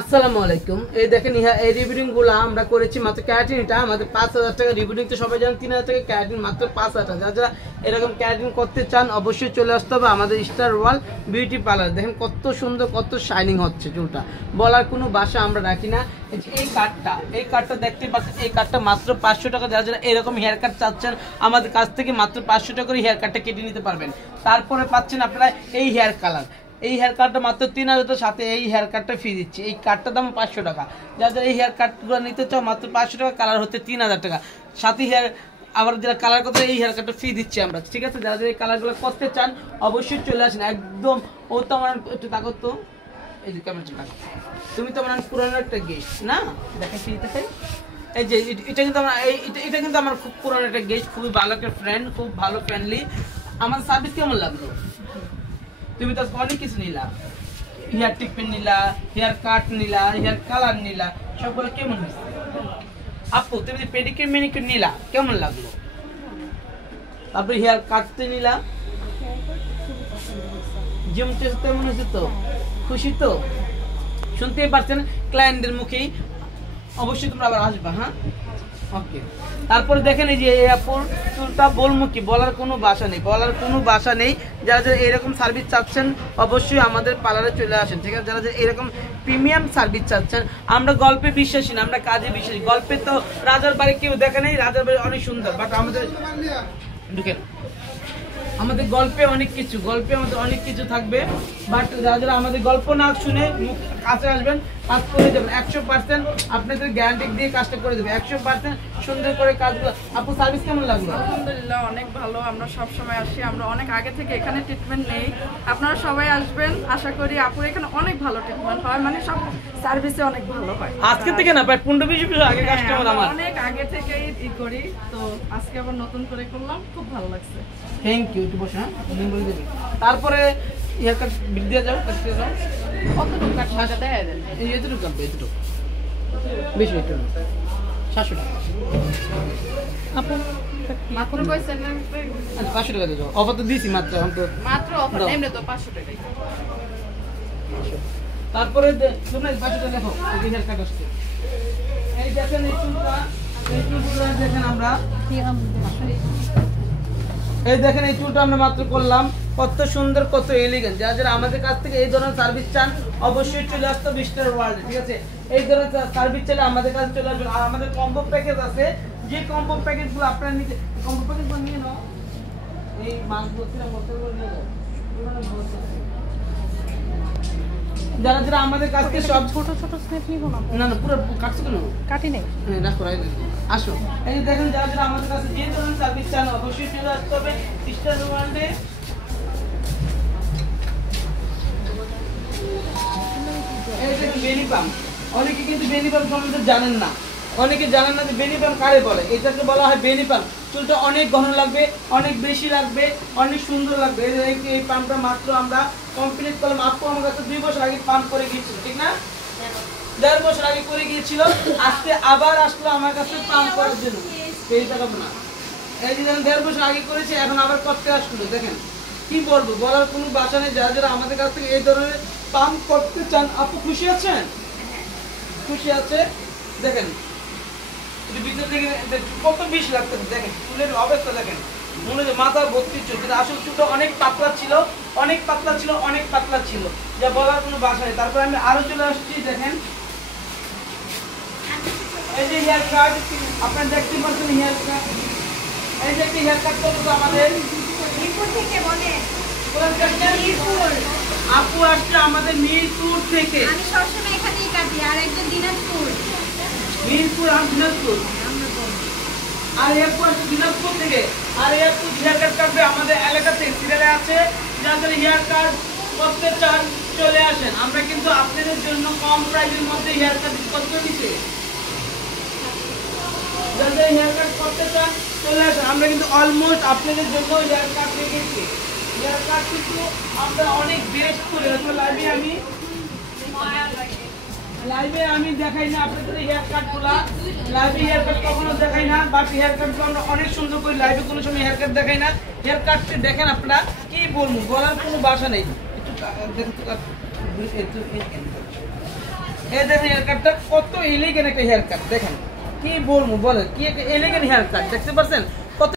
আসসালামু আলাইকুম। এই দেখেন এই রিবিডিং গুলো আমরা করেছি মাত্র ক্যারাটিনটা আমাদের 5000 টাকা রিবিডিং, তো সবাই জানেন 3000 টাকা ক্যারাটিন, মাত্র 5000 টাকা। যারা এরকম ক্যারাটিন করতে চান অবশ্যই চলে আসতে হবে আমাদের স্টার ওয়ার্ল্ড বিউটি পার্লার। দেখেন কত সুন্দর, কত শাইনিং হচ্ছে চুলটা, বলার কোনো ভাষা আমরা রাখি না। এই কার্ডটা দেখতে পাচ্ছেন, এই কার্ডটা মাত্র 500 টাকা। যারা এরকম হেয়ার কাট চাচ্ছেন আমাদের কাছ থেকে মাত্র 500 টাকা করে হেয়ার কাটটা কেটে নিতে পারবেন। তারপরে পাচ্ছেন আপনারা এই হেয়ার কালার, এই হেয়ার কাটটা মাত্র 3000 সাথে এই হেয়ার কাটটা ফ্রি দিচ্ছি। এই কাটটার দাম 500 টাকা। যারা এই হেয়ার কাটগুলো নিতে চাও মাত্র 500 টাকা, কালার হচ্ছে 3000 টাকা সাথে হেয়ার। আবার যারা কালার করতে এই হেয়ার কাটটা ফ্রি দিচ্ছি আমরা, ঠিক আছে? যারা এই কালারগুলো করতে চান অবশ্যই চলে আসেন একদম। ও তো আমার একটু তাকত তো, এই যে ক্যামেরা টাকা, তুমি তো আমার পুরানো একটা গেস্ট না, দেখেন ফ্রি দেখাই। এই যে এটা কিন্তু আমার এটা কিন্তু আমার খুব পুরানো একটা গেস্ট, খুবই ভালো একটা ফ্রেন্ড, খুব ভালো ফ্রেন্ডলি। আমার সার্ভিস কেমন লাগলো? তুমি তো অনেক কিছু নিলা, হেয়ার ট্রিটমেন্ট নিলা, হেয়ার কাট নিলা, হেয়ার কালার নিলা, সবগুলো কেমন হয়েছে আপু? তুমি যে পেডিকিউর ম্যানিকিউর নিলা কেমন লাগলো? তারপরে হেয়ার কাটতে নিলা, জিম টেস্ট কেমন হয়েছে? তো খুশি তো? শুনতেই পারছেন ক্লায়েন্টদের মুখেই। অবশ্যই তোমরা আবার আসবা, হ্যাঁ? ওকে। তারপরে দেখেন এই যে এই আপুর চুলটা বলমুখী, বলার কোনো ভাষা নেই, বলার কোনো ভাষা নেই। যারা যারা এরকম সার্ভিস চাচ্ছেন অবশ্যই আমাদের পার্লারে চলে আসেন, ঠিক আছে? যারা যারা এরকম প্রিমিয়াম সার্ভিস চাচ্ছেন, আমরা গল্পে বিশ্বাসী না, আমরা কাজে বিশ্বাসী। গল্পে তো রাজার বাড়ি কেউ দেখে নেই, রাজার বাড়ি অনেক সুন্দর, বাট আমাদের ঢুকেন আমাদের গল্পে অনেক কিছু, গল্পে আমাদের অনেক কিছু থাকবে। বাট যারা আমাদের গল্প না শুনে কাছে আসবেন, কাজ করে দেবেন 100%, আপনাদের গ্যারান্টি দিয়ে কাজটা করে দেবে 100% সুন্দর করে কাজগুলো। আপু সার্ভিস কেমন লাগলো? আলহামদুলিল্লাহ অনেক ভালো। আমরা সব সময় আসি, আমরা অনেক আগে থেকে এখানে ট্রিটমেন্ট নেই। আপনারা সবাই আসবেন, আশা করি আপুর এখানে অনেক ভালো ট্রিটমেন্ট হয়, মানে সব সার্ভিসে অনেক ভালো হয়। আজকে থেকে না, প্রায় 15-20 বছর আগে কাস্টমার আমার, অনেক আগে থেকেই করি, তো আজকে আবার নতুন করে করলাম, খুব ভালো লাগছে। Thank you. একটু বসে, হ্যাঁ? তারপরে হেয়ার কাট দিয়ে যাও, কাটতে যাও। কতটুকু কাট টাকা দেয় দেন? এই এতটুকু কাটবে, এতটুকু বেশি একটু 700 টাকা। আপু মাত্র কইছেন না? আচ্ছা 500 টাকা দিয়ে যাও। অফার তো দিয়েছি মাত্র, এখন তো মাত্র অফার এমনি তো 500 টাকাই। তারপরে তোমরা 500 টাকা দেখো, এই হেয়ার কাট আসছে। এই দেখেন এই চুলটা, এই চুলটা দেখেন আমরা, এই দেখেন এই চুলটা আমরা মাত্র করলাম, কত সুন্দর, কত এলিগেন্ট। যারা যারা আমাদের কাছ থেকে এই ধরনের সার্ভিস চান অবশ্যই চলে আসতে হবে স্টার ওয়ার্ল্ডে, ঠিক আছে? এই ধরনের সার্ভিস চাইলে আমাদের কাছে চলে আসবেন। আর আমাদের কম্বো প্যাকেজ আছে, যে কম্বো প্যাকেজগুলো আপনারা নিতে, কম্বো প্যাকেজগুলো নিয়ে নাও। এই মাছগুলো নিয়ে যাও। যারা যারা আমাদের কাছ থেকে সব ছোট ছোট স্ন্যাপ নিব না? না না, পুরো কাটছো কেন? কাটি নেই, রাখো, আসো। এই যে দেখেন যারা যারা আমাদের কাছে যে ধরনের সার্ভিস চান অবশ্যই চলে আসতে হবে স্টার ওয়ার্ল্ডে। এই দেখেন বেনি পাম্প, অনেকে কিন্তু বেনি পাম্প সম্বন্ধে জানেন না, অনেকে জানেন না যে বেনি পাম্প কারে বলে। এটাকে বলা হয় বেনি পাম্প। চুলটা অনেক ঘন লাগবে, অনেক বেশি লাগবে, অনেক সুন্দর লাগবে। এই পাম্পটা মাত্র আমরা কমপ্লিট করলাম। আপু আমার কাছে 2 বছর আগে পাম্প করে গিয়েছিল, ঠিক না? 1.5 বছর আগে করে গিয়েছিল, আজকে আবার আসলো আমার কাছে পাম্প করার জন্য। এই যে 1.5 বছর আগে করেছে, এখন আবার করতে আসলো। দেখেন কি বলবো, বলার কোনো ভাষা নেই। যারা যারা আমাদের কাছ থেকে এই ধরনের পাম্প করতে চান, আপু খুশি আছেন? খুশি আছে? দেখেন ভিতর থেকে কত বিষ লাগতেছে, দেখেন চুলের অবস্থা দেখেন, মনে হচ্ছে মাথা ভর্তি চুল, কিন্তু আসলে চুলটা অনেক পাতলা ছিল, অনেক পাতলা ছিল, অনেক পাতলা ছিল, যা বলার কোনো ভাষা নেই। তারপরে আমি আরো চলে আসছি, দেখেন এই যে হেয়ার কাট, আপনারা দেখতে পাচ্ছেন হেয়ার কাট। এই যে একটি হেয়ার কাট করবো আমাদের মিরপুর থেকে, বলে আপু আসছে আমাদের মিরপুর থেকে। আমি সবসময় এখানেই কাটি, আর একজন দিনাজপুর। মিরপুর আর দিনাজপুর, আর এরপর দিনাজপুর থেকে। আর এরপর হেয়ার কাট কাটবে আমাদের এলাকাতে, সিরিয়ালে আছে। যাদের হেয়ার কাট করতে চান চলে আসেন, আমরা কিন্তু আপনাদের জন্য কম প্রাইসের মধ্যে হেয়ার কাট করতে দিচ্ছি। যাদের হেয়ার কাট করতে চান চলে আসেন, আমরা কিন্তু অলমোস্ট আপনাদের জন্য হেয়ার কাট রেখেছি। হেয়ার কাট কিন্তু আমরা অনেক বেস্ট করে লাইভে আমি দেখাই না আপনাদের হেয়ার কাট গুলা, লাইভে হেয়ার কাট কখনো দেখাই না, বাট হেয়ার কাট গুলো আমরা অনেক সুন্দর করে লাইভে কোনো সময় হেয়ার কাট দেখাই না। হেয়ার কাটতে দেখেন আপনারা, কি বলবো, বলার কোনো ভাষা নেই। একটু এই দেখেন হেয়ার কাটটা কত এলিগেন্ট একটা হেয়ার কাট, দেখেন কি বলবো বলেন, কি একটা এলিগেন্ট হেয়ার কাট দেখতে পাচ্ছেন।